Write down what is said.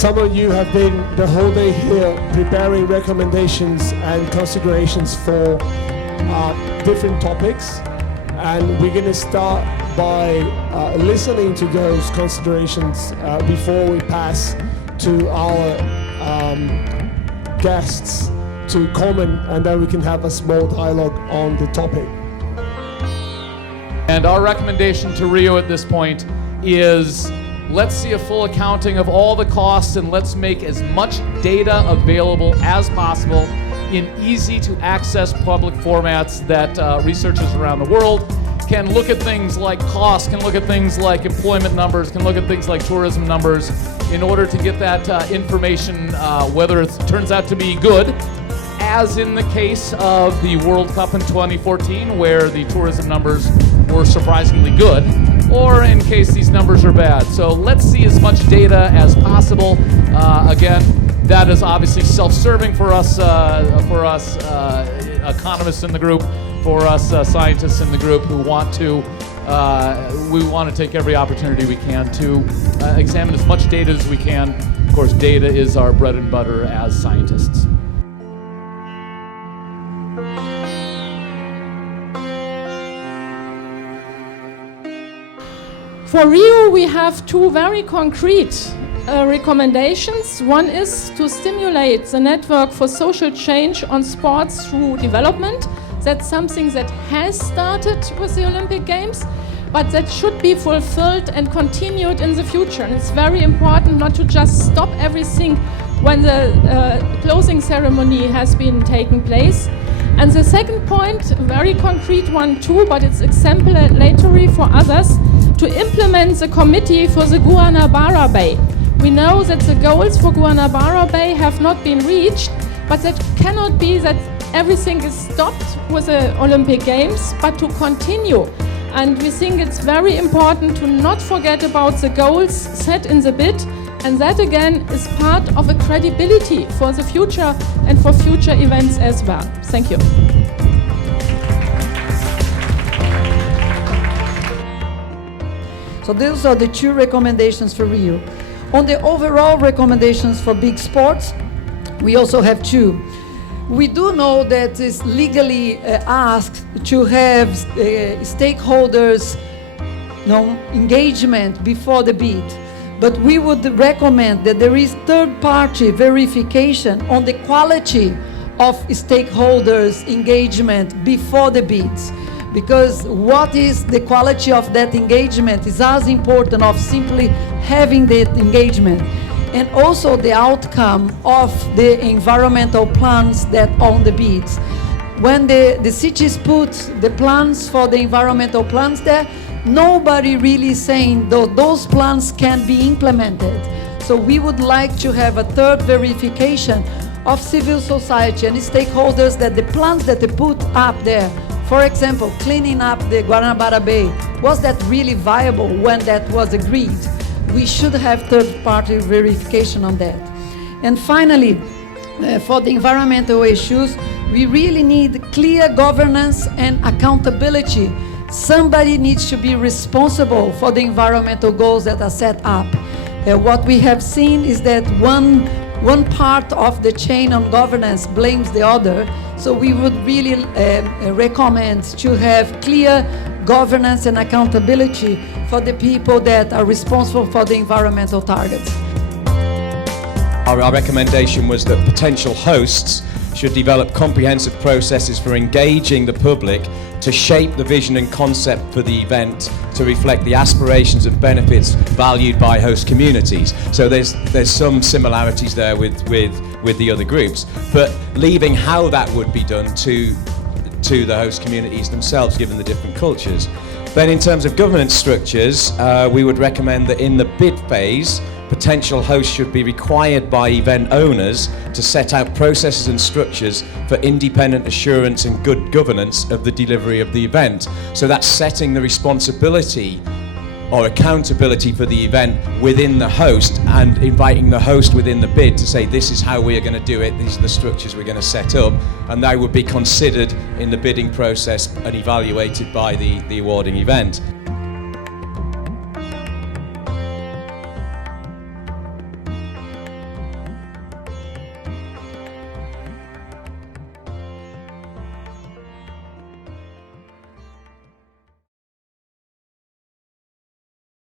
Some of you have been the whole day here preparing recommendations and considerations for different topics, and we're going to start by listening to those considerations before we pass to our guests to comment, and then we can have a small dialogue on the topic. And our recommendation to Rio at this point is, let's see a full accounting of all the costs, and let's make as much data available as possible in easy to access public formats that researchers around the world can look at things like costs, can look at things like employment numbers, can look at things like tourism numbers in order to get that information, whether it turns out to be good, as in the case of the World Cup in 2014, where the tourism numbers were surprisingly good, or in case these numbers are bad. So let's see as much data as possible. Again, that is obviously self-serving for us economists in the group, for us scientists in the group who want to, we want to take every opportunity we can to examine as much data as we can. Of course, data is our bread and butter as scientists. For Rio, we have two very concrete recommendations. One is to stimulate the network for social change on sports through development. That's something that has started with the Olympic Games, but that should be fulfilled and continued in the future. And it's very important not to just stop everything when the closing ceremony has been taken place. And the second point, a very concrete one too, but it's exemplary for others, to implement the committee for the Guanabara Bay. We know that the goals for Guanabara Bay have not been reached, but that cannot be that everything is stopped with the Olympic Games, but to continue. And we think it's very important to not forget about the goals set in the bid, and that again is part of a credibility for the future and for future events as well. Thank you. So those are the two recommendations for Rio. On the overall recommendations for big sports, we also have two. We do know that it's legally asked to have stakeholders engagement before the bid. But we would recommend that there is third-party verification on the quality of stakeholders' engagement before the bids. Because what is the quality of that engagement is as important of simply having that engagement, and also the outcome of the environmental plans that on the bids. When the cities put the plans for the environmental plans there, nobody really saying those plans can be implemented. So we would like to have a third verification of civil society and stakeholders that the plans that they put up there, for example, cleaning up the Guanabara Bay, was that really viable when that was agreed? We should have third-party verification on that. And finally, for the environmental issues, we really need clear governance and accountability. Somebody needs to be responsible for the environmental goals that are set up. What we have seen is that one part of the chain on governance blames the other. So we would really recommend to have clear governance and accountability for the people that are responsible for the environmental targets. Our recommendation was that potential hosts should develop comprehensive processes for engaging the public to shape the vision and concept for the event to reflect the aspirations and benefits valued by host communities. So there's some similarities there with the other groups, but leaving how that would be done to the host communities themselves, given the different cultures. Then in terms of governance structures, we would recommend that in the bid phase, potential hosts should be required by event owners to set out processes and structures for independent assurance and good governance of the delivery of the event. So that's setting the responsibility or accountability for the event within the host and inviting the host within the bid to say, this is how we are going to do it, these are the structures we're going to set up, and they would be considered in the bidding process and evaluated by the awarding event.